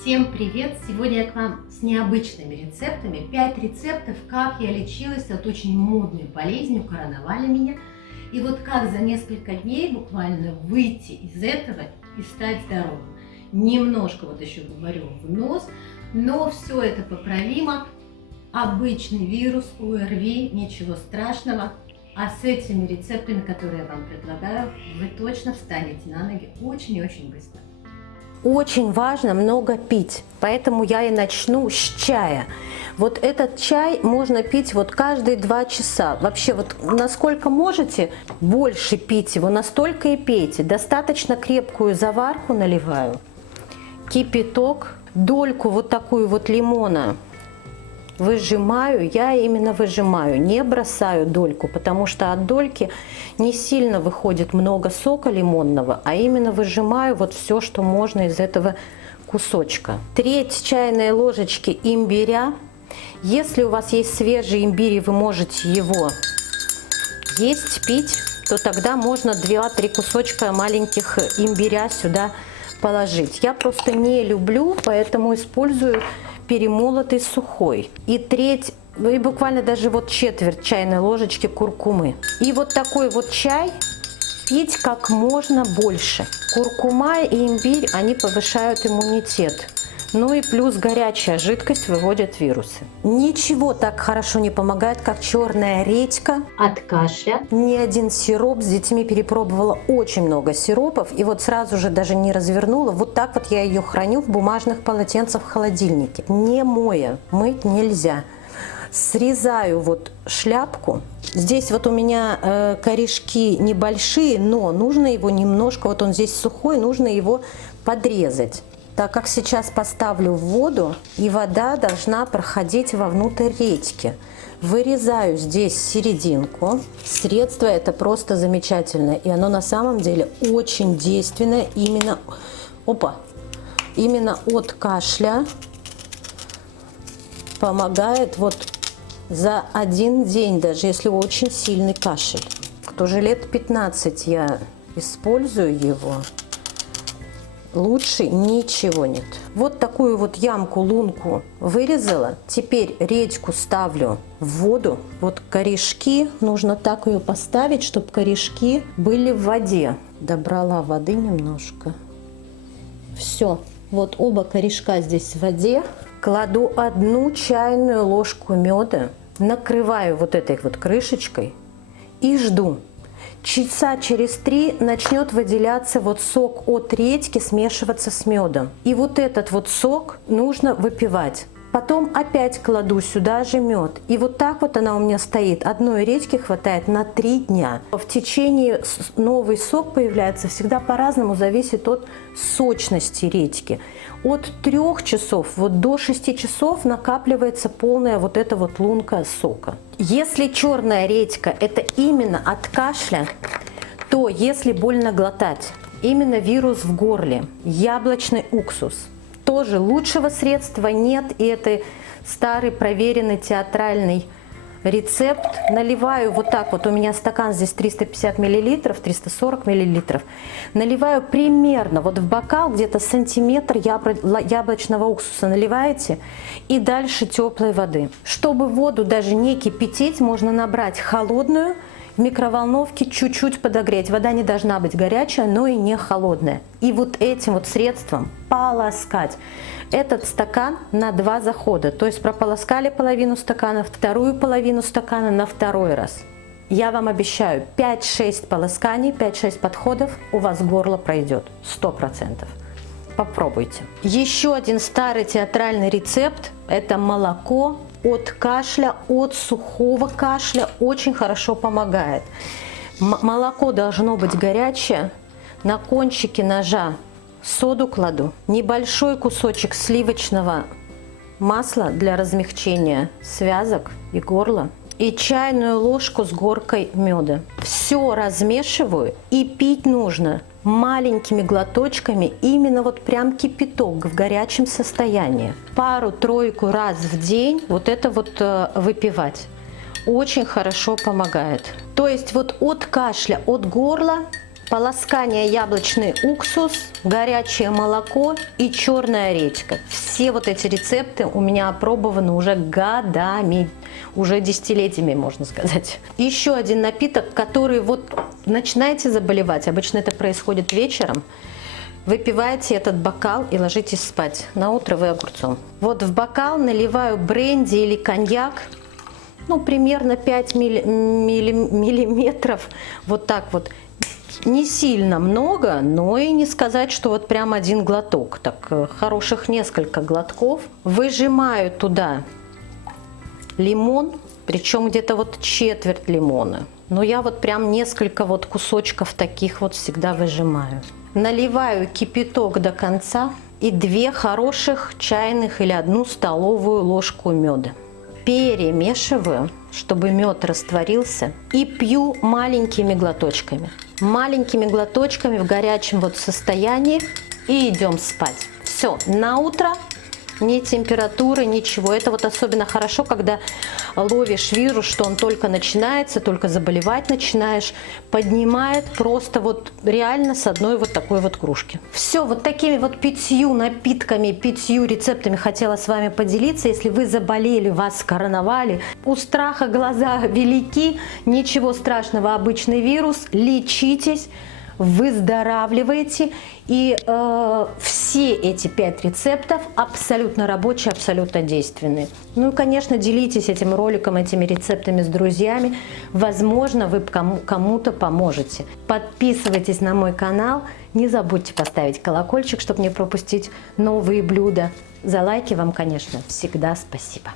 Всем привет! Сегодня я к вам с необычными рецептами. 5 рецептов, как я лечилась от очень модной болезни, короновали меня. И вот как за несколько дней буквально выйти из этого и стать здоровым. Немножко вот еще говорю в нос, но все это поправимо. Обычный вирус, ОРВИ, ничего страшного. А с этими рецептами, которые я вам предлагаю, вы точно встанете на ноги очень и очень быстро. Очень важно много пить, поэтому я и начну с чая. Вот этот чай можно пить вот каждые 2 часа. Вообще вот насколько можете больше пить его, настолько и пейте. Достаточно крепкую заварку наливаю, кипяток, дольку вот такую вот лимона выжимаю, я именно выжимаю, не бросаю дольку, потому что от дольки не сильно выходит много сока лимонного, а именно выжимаю вот все, что можно из этого кусочка. Треть чайной ложечки имбиря. Если у вас есть свежий имбирь и вы можете его есть, пить, то тогда можно 2-3 кусочка маленьких имбиря сюда положить. Я просто не люблю, поэтому использую перемолотый сухой. И треть, и буквально даже вот четверть чайной ложечки куркумы. И вот такой вот чай пить как можно больше. Куркума и имбирь, они повышают иммунитет. Ну и плюс горячая жидкость выводит вирусы. Ничего так хорошо не помогает, как черная редька от кашля. Ни один сироп, с детьми перепробовала очень много сиропов. И вот сразу же даже не развернула. Вот так вот я ее храню в бумажных полотенцах в холодильнике. Не моя, мыть нельзя. Срезаю вот шляпку. Здесь вот у меня корешки небольшие, но нужно его немножко, вот он здесь сухой, нужно его подрезать. Так как сейчас поставлю в воду, и вода должна проходить вовнутрь редьки. Вырезаю здесь серединку. Средство это просто замечательное, и оно на самом деле очень действенное именно, именно от кашля. Помогает вот за 1 день, даже если очень сильный кашель. Тоже лет 15 я использую его. Лучше ничего нет. Вот такую вот ямку, лунку вырезала. Теперь редьку ставлю в воду. Вот корешки, нужно так ее поставить, чтобы корешки были в воде. Добрала воды немножко. Все. Вот оба корешка здесь в воде. Кладу 1 чайную ложку меда. Накрываю вот этой вот крышечкой и жду. Часа через 3 начнет выделяться вот сок от редьки, смешиваться с медом. И вот этот вот сок нужно выпивать. Потом опять кладу сюда же мед. И вот так вот она у меня стоит. Одной редьки хватает на 3 дня. В течение новый сок появляется всегда по-разному, зависит от сочности редьки. От 3 часов вот до 6 часов накапливается полная вот эта вот лунка сока. Если черная редька это именно от кашля, то если больно глотать, именно вирус в горле, яблочный уксус. Тоже лучшего средства нет, и это старый проверенный театральный рецепт. Наливаю вот так вот, у меня стакан здесь 350 мл, 340 мл. Наливаю примерно вот в бокал где-то сантиметр яблочного уксуса наливаете и дальше теплой воды. Чтобы воду даже не кипятить, можно набрать холодную, в микроволновке чуть-чуть подогреть. Вода не должна быть горячая, но и не холодная. И вот этим вот средством полоскать. Этот стакан на 2 захода. То есть прополоскали половину стакана, вторую половину стакана на 2-й раз. Я вам обещаю, 5-6 полосканий, 5-6 подходов у вас горло пройдет. 100%. Попробуйте. Еще один старый театральный рецепт. Это молоко от кашля, от сухого кашля. Очень хорошо помогает. Молоко должно быть горячее. На кончике ножа соду кладу. Небольшой кусочек сливочного масла для размягчения связок и горла. И чайную ложку с горкой меда. Все размешиваю, и пить нужно маленькими глоточками, именно вот прям кипяток в горячем состоянии. Пару-тройку раз в день вот это вот выпивать. Очень хорошо помогает. То есть вот от кашля, от горла полоскание яблочный уксус, горячее молоко и черная редька. Все вот эти рецепты у меня опробованы уже годами, уже десятилетиями, можно сказать. Еще один напиток, который вот начинаете заболевать, обычно это происходит вечером. Выпиваете этот бокал и ложитесь спать. На утро вы огурцом. Вот в бокал наливаю бренди или коньяк, ну, примерно 5 миллиметров, вот так вот. Не сильно много, но и не сказать, что вот прям один глоток. Так, хороших несколько глотков. Выжимаю туда лимон, причем где-то вот четверть лимона. Но я вот прям несколько вот кусочков таких вот всегда выжимаю. Наливаю кипяток до конца и 2 хороших чайных или 1 столовую ложку меда. Перемешиваю, чтобы мед растворился, и пью маленькими глоточками. Маленькими глоточками в горячем вот состоянии и идем спать. Все, на утро ни температуры, ничего. Это вот особенно хорошо, когда ловишь вирус, что он только начинается, только заболевать начинаешь, поднимает просто вот реально с одной вот такой вот кружки. Все, вот такими вот 5 напитками, 5 рецептами хотела с вами поделиться. Если вы заболели, вас короновали, у страха глаза велики, ничего страшного, обычный вирус, лечитесь, выздоравливаете. И все эти 5 рецептов абсолютно рабочие, абсолютно действенные. Ну и, конечно, делитесь этим роликом, этими рецептами с друзьями. Возможно, вы кому-то поможете. Подписывайтесь на мой канал. Не забудьте поставить колокольчик, чтобы не пропустить новые блюда. За лайки вам, конечно, всегда спасибо.